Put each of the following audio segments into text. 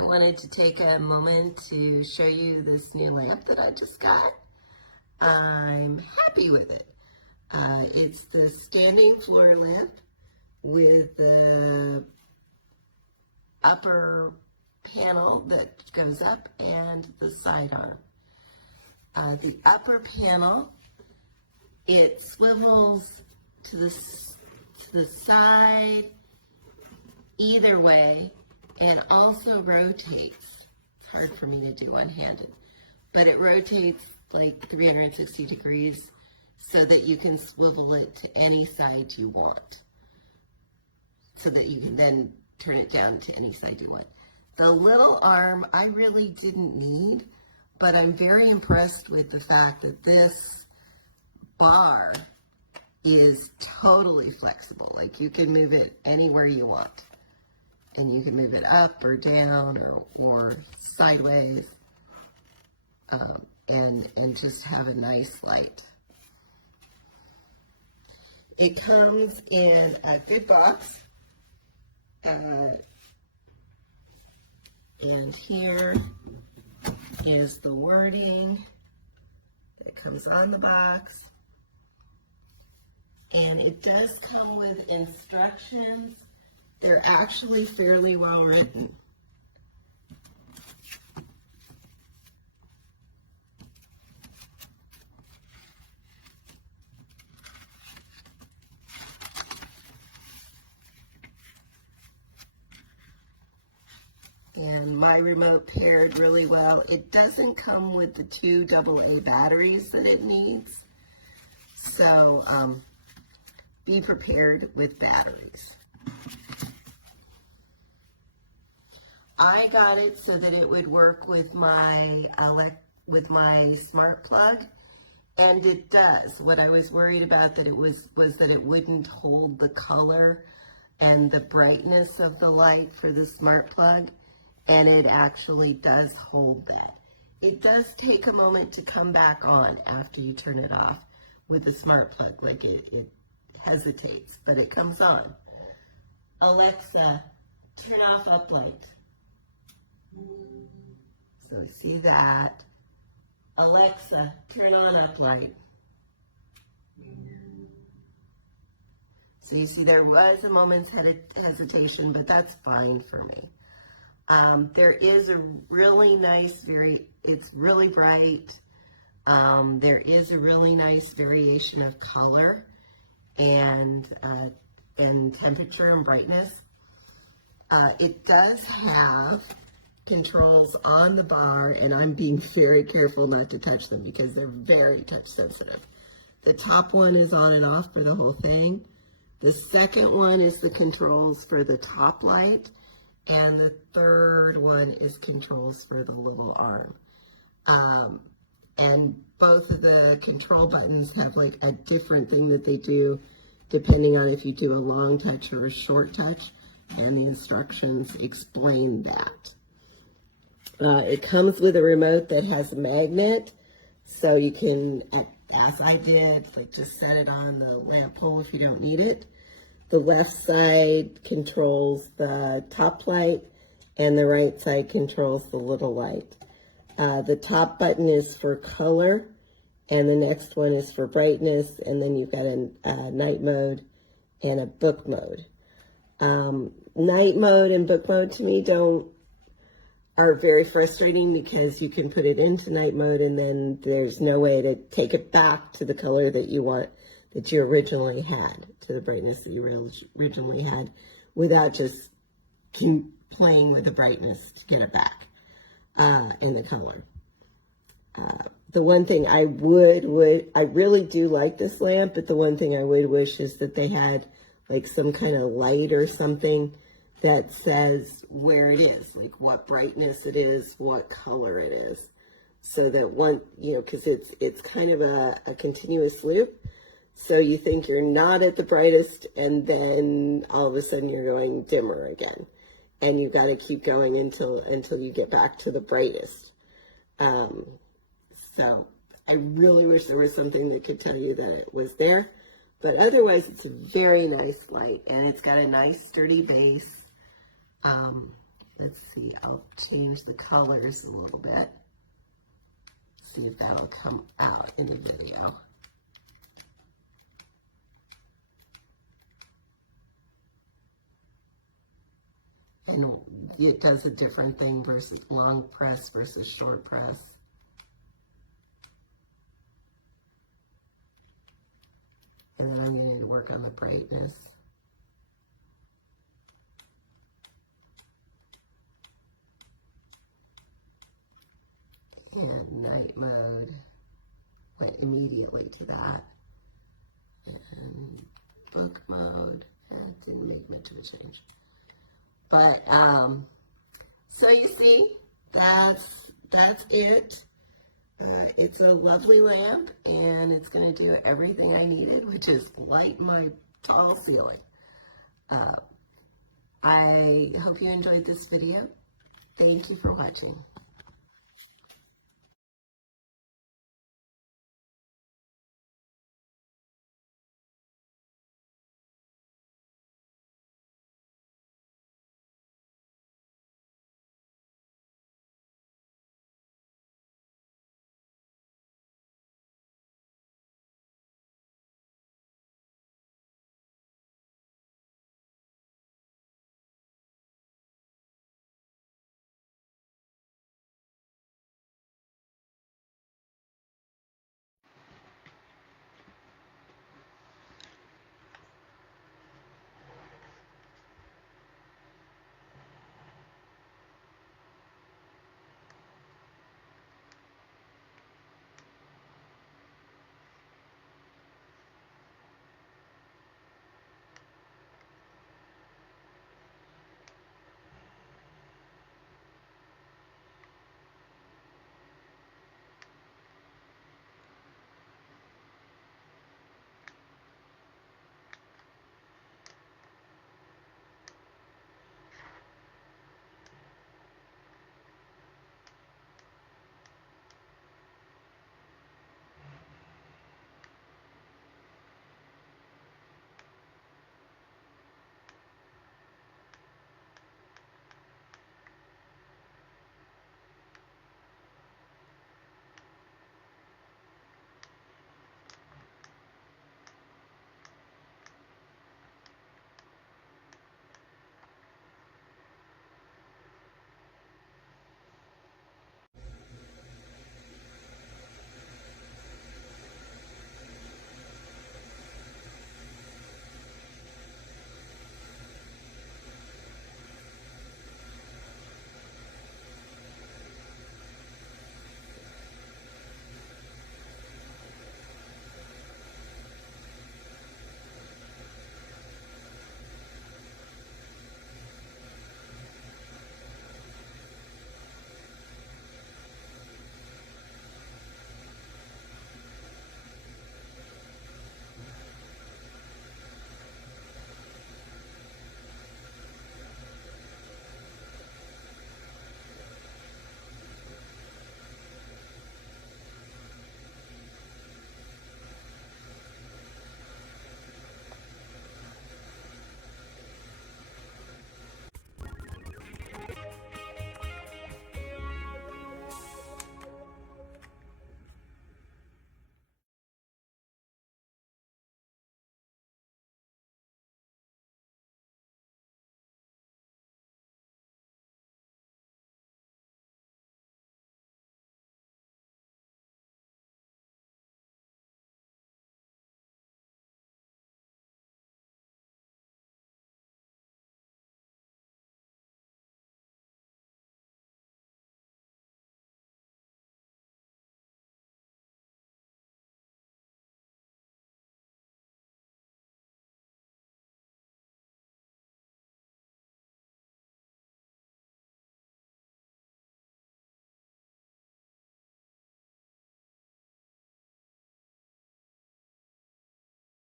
I wanted to take a moment to show you this new lamp that I just got. I'm happy with it. It's the standing floor lamp with the upper panel that goes up and the side arm. The upper panel, it swivels to the side either way and also rotates. It's hard for me to do one-handed, but it rotates like 360 degrees so that you can swivel it to any side you want, so that you can then turn it down to any side you want. The little arm I really didn't need, but I'm very impressed with the fact that this bar is totally flexible. Like, you can move it anywhere you want. And you can move it up or down or sideways, and just have a nice light. It comes in a good box. And here is the wording that comes on the box. And it does come with instructions. They're actually fairly well written. And my remote paired really well. It doesn't come with the 2 AA batteries that it needs. So be prepared with batteries. I got it so that it would work with my smart plug, and it does. What I was worried about was that it wouldn't hold the color and the brightness of the light for the smart plug, and it actually does hold that. It does take a moment to come back on after you turn it off with the smart plug. Like, it hesitates, but it comes on. Alexa, turn off uplight. So see that. Alexa, turn on uplight. So you see there was a moment's hesitation, but that's fine for me. There is a really nice, it's really bright. There is a really nice variation of color and temperature and brightness. It does have controls on the bar, and I'm being very careful not to touch them because they're very touch sensitive. The top one is on and off for the whole thing. The second one is the controls for the top light, and the third one is controls for the little arm. And both of the control buttons have like a different thing that they do depending on if you do a long touch or a short touch, and the instructions explain that. It comes with a remote that has a magnet, so you can, as I did, like just set it on the lamp pole if you don't need it. The left side controls the top light, and the right side controls the little light. The top button is for color, and the next one is for brightness, and then you've got a night mode and a book mode. Night mode and book mode to me are very frustrating because you can put it into night mode and then there's no way to take it back to the color that you want, that you originally had, to the brightness that you originally had, without just playing with the brightness to get it back in the color. The one thing I I really do like this lamp, but the one thing I would wish is that they had like some kind of light or something that says where it is, like what brightness it is, what color it is, so that one, because it's kind of a continuous loop. So you think you're not at the brightest, and then all of a sudden you're going dimmer again, and you've got to keep going until you get back to the brightest. So I really wish there was something that could tell you that it was there, but otherwise it's a very nice light, and it's got a nice sturdy base. Let's see, I'll change the colors a little bit. See if that'll come out in the video. And it does a different thing versus long press versus short press. And then I'm going to work on the brightness. And night mode went immediately to that. And book mode, didn't make much of a change. But, so you see, that's it. It's a lovely lamp, and it's going to do everything I needed, which is light my tall ceiling. I hope you enjoyed this video. Thank you for watching.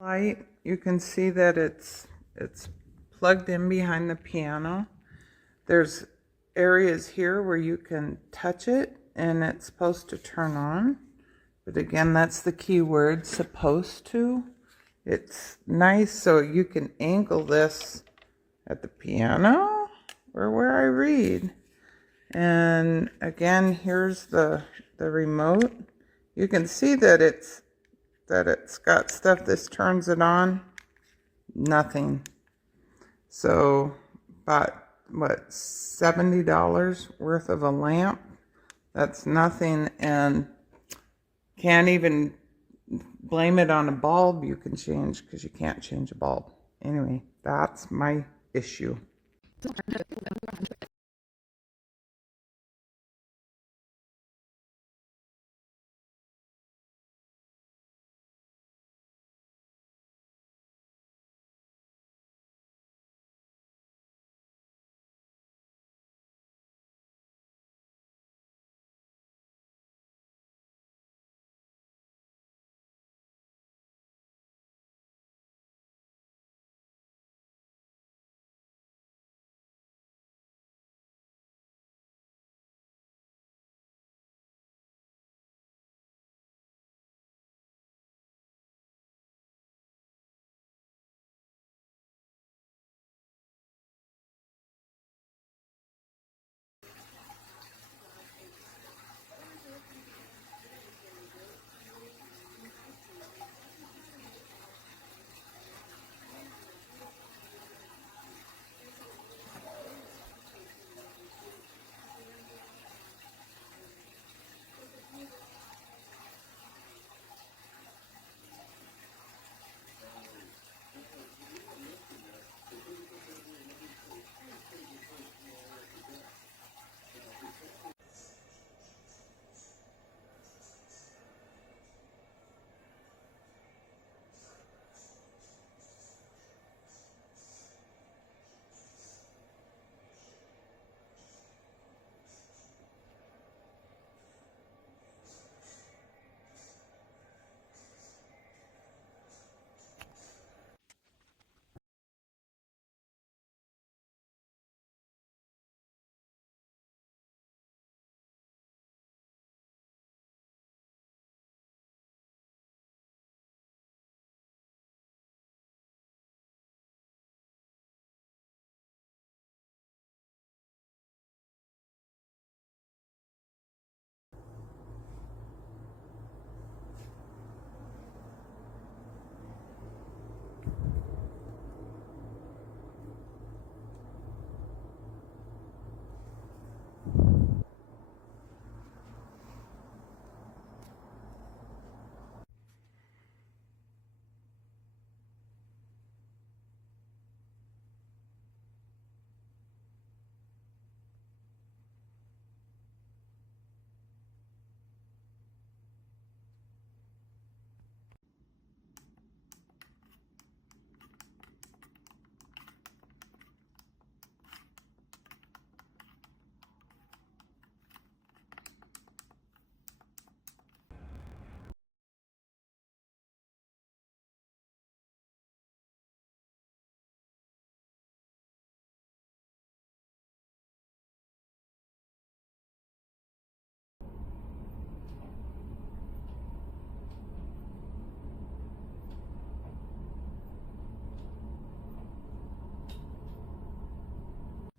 Light, you can see that it's plugged in behind the piano. There's areas here where you can touch it and it's supposed to turn on. But again, that's the key word, supposed to. It's nice so you can angle this at the piano where I read. And again, here's the remote. You can see that it's got stuff. This turns it on. Nothing. So about what, $70 worth of a lamp. That's nothing, and can't even blame it on a bulb you can change, because you can't change a bulb. Anyway, that's my issue.